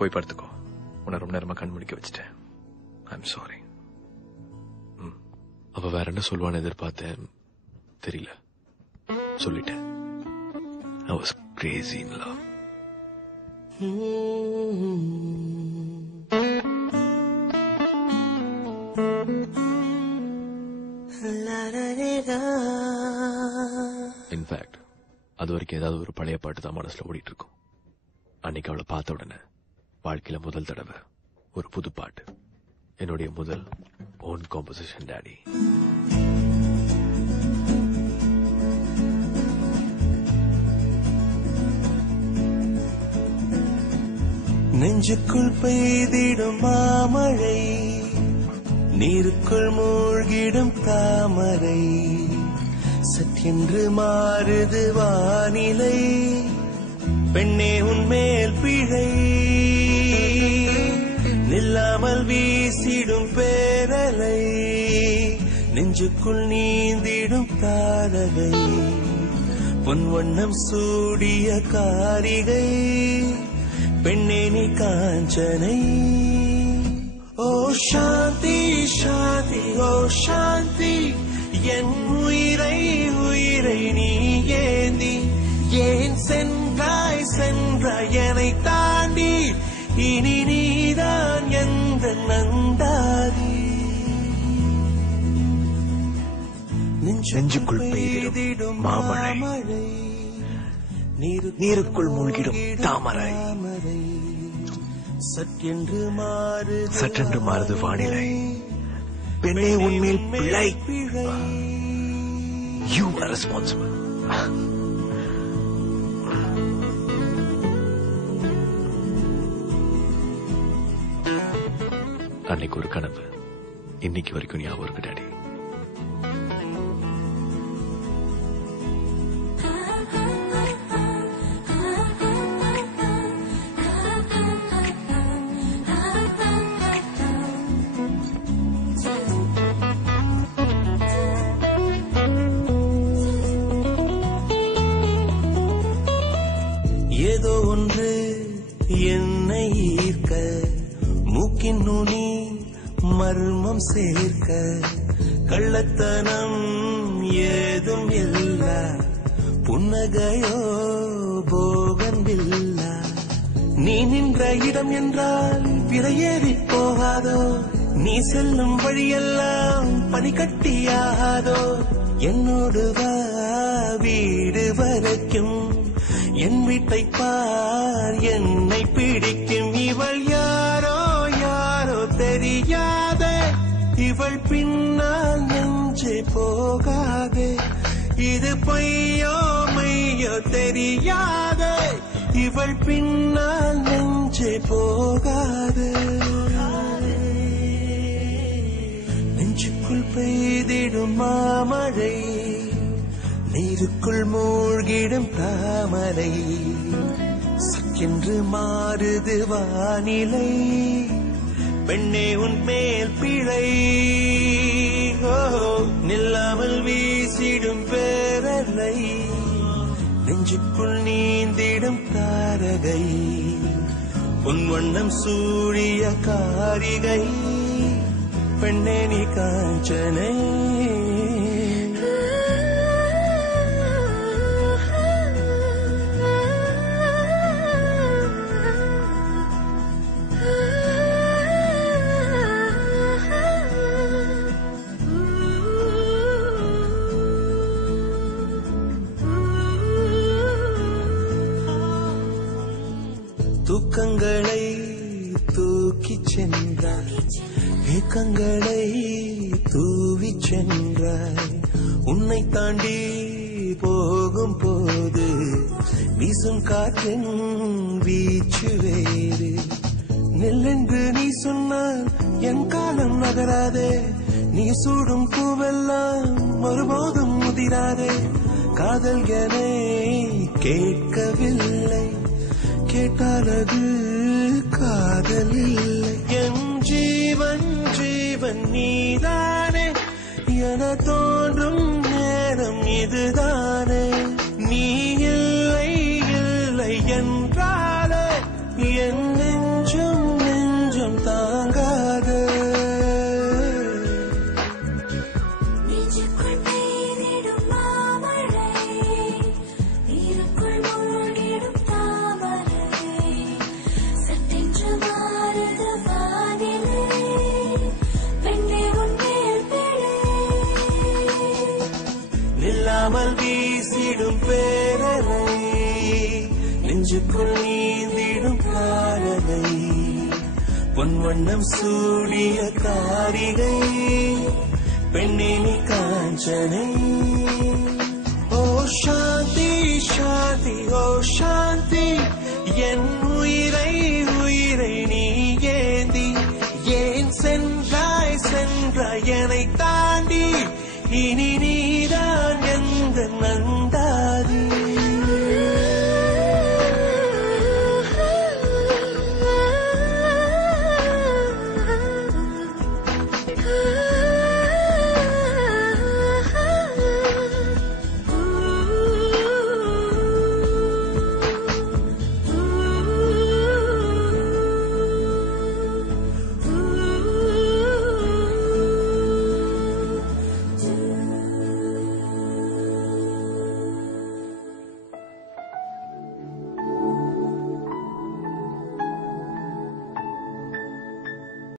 போய் படுத்துக்கோ. உன்னை ரொம்ப நேரமா கண் முடிக்க வச்சுட்டேன். I'm sorry. அவ வேற என்ன சொல்லுவான்னு எதிர்பார்த்தேன். தெரியல, சொல்லிட்டேன். I was crazy in love. In fact அது வரைக்கும் ஏதாவது ஒரு பழைய பாட்டு தான் மனசுல ஓடிட்டு இருக்கும். அன்னைக்கு அவளை பார்த்த உடனே வாழ்க்கையில முதல் தடவை ஒரு புது பாட்டு. என்னுடைய முதல் ஓன் காம்போசிஷன் டாடி. நெஞ்சுக்குள் பெய்திடும் மாமழை, நீருக்குள் மூழ்கிடும் தாமரை, சற்றென்று மாறுது வானிலை, பெண்ணே உன்மேல் பிழை, நில்லாமல் வீசிடும் பேரலை, நெஞ்சுக்குள் நீந்திடும் தாரகை, பொன் வண்ணம் சூடிய காரிகை, பெண்ணே நீ காஞ்சனை. ஓ சாந்தி சாந்தி ஓ சாந்தி, என் உயிரை உயிரை நீ ஏந்தி ஏன் சென்றாய் சென்றாய் என்னை தாண்டி, இனி நீதான் எந்த நந்தாதி. நெஞ்சுக்குள் பெய்திடும் மாமழை, நீருக்குள் மூழ்கிடும் தாமரை, சற்றென்று மாறுது வானிலை, பெண்ணே உன்மேல் பிழை, யூ ஆர் ரெஸ்பான்சிபிள். அன்னைக்கு ஒரு கனவு இன்னைக்கு வரைக்கும் ஞாபகம் இருக்கு டாடி. ஏதோ ஒன்று என்னை ஈர்க்க, மூக்கின் நுனி மர்மம் சேர்க்க, கள்ளத்தனம் ஏதும் இல்ல, புன்னகையோ போகன் இல்ல, நீ நின்ற இடம் என்றால் விரையேறி போகாதோ, நீ செல்லும் வழியெல்லாம் பனிக்கட்டியாகாதோ, என்னோடு வா வீடு வரைக்கும், என் வீட்டை பார் என்னை பிடிக்கும், இவள் யாரோ யாரோ தெரியாத, இவள் பின்னால் நெஞ்சே போகாதே, இது பொய்யோ மெய்யோ தெரியாத, இவள் பின்னால் நெஞ்சே போகாதே. நெஞ்சுக்குள் பெய்திடும் மாமழை, நீருக்குள் மூழ்கிடும் தாமரை, சக்கென்று மாறுது வானிலை, பெண்ணே உன் மேல் பிழை, நில்லாமல் வீசிடும் பேரலை, நெஞ்சுக்குள் நீந்திடும் தாரகை, உன் வண்ணம் சூடிய காரிகை, பெண்ணே நீ காஞ்சனை. தூக்கங்களை தூக்கிச் சென்றாய், ஏக்கங்களை தூவிச் சென்றாய், உன்னை தாண்டி போகும் போது வீசும் காற்றின் வீச்சு வேறு, நெல்லென்று நீ சொன்னால் என் காலம் நகராதே, நீ சூடும் பூவெல்லாம் ஒருபோதும் முதிராதே, காதல் என கேட்கவில்லை, கேட்டால் அது காதல் இல்லை, என் ஜீவன் ஜீவன் நீதானே, என தோன்றும் நேரம் இதுதானே, நீ இல்லை இல்லை என்றாலே என் நெஞ்சு நெஞ்சுக்குள் நீந்திடும் காலனை பொன்வண்ணம் சூடிய காரிகை பெண்ணே நீ காஞ்சனை. ஓ சாந்தி சாந்தி ஓ சாந்தி என் உயிர்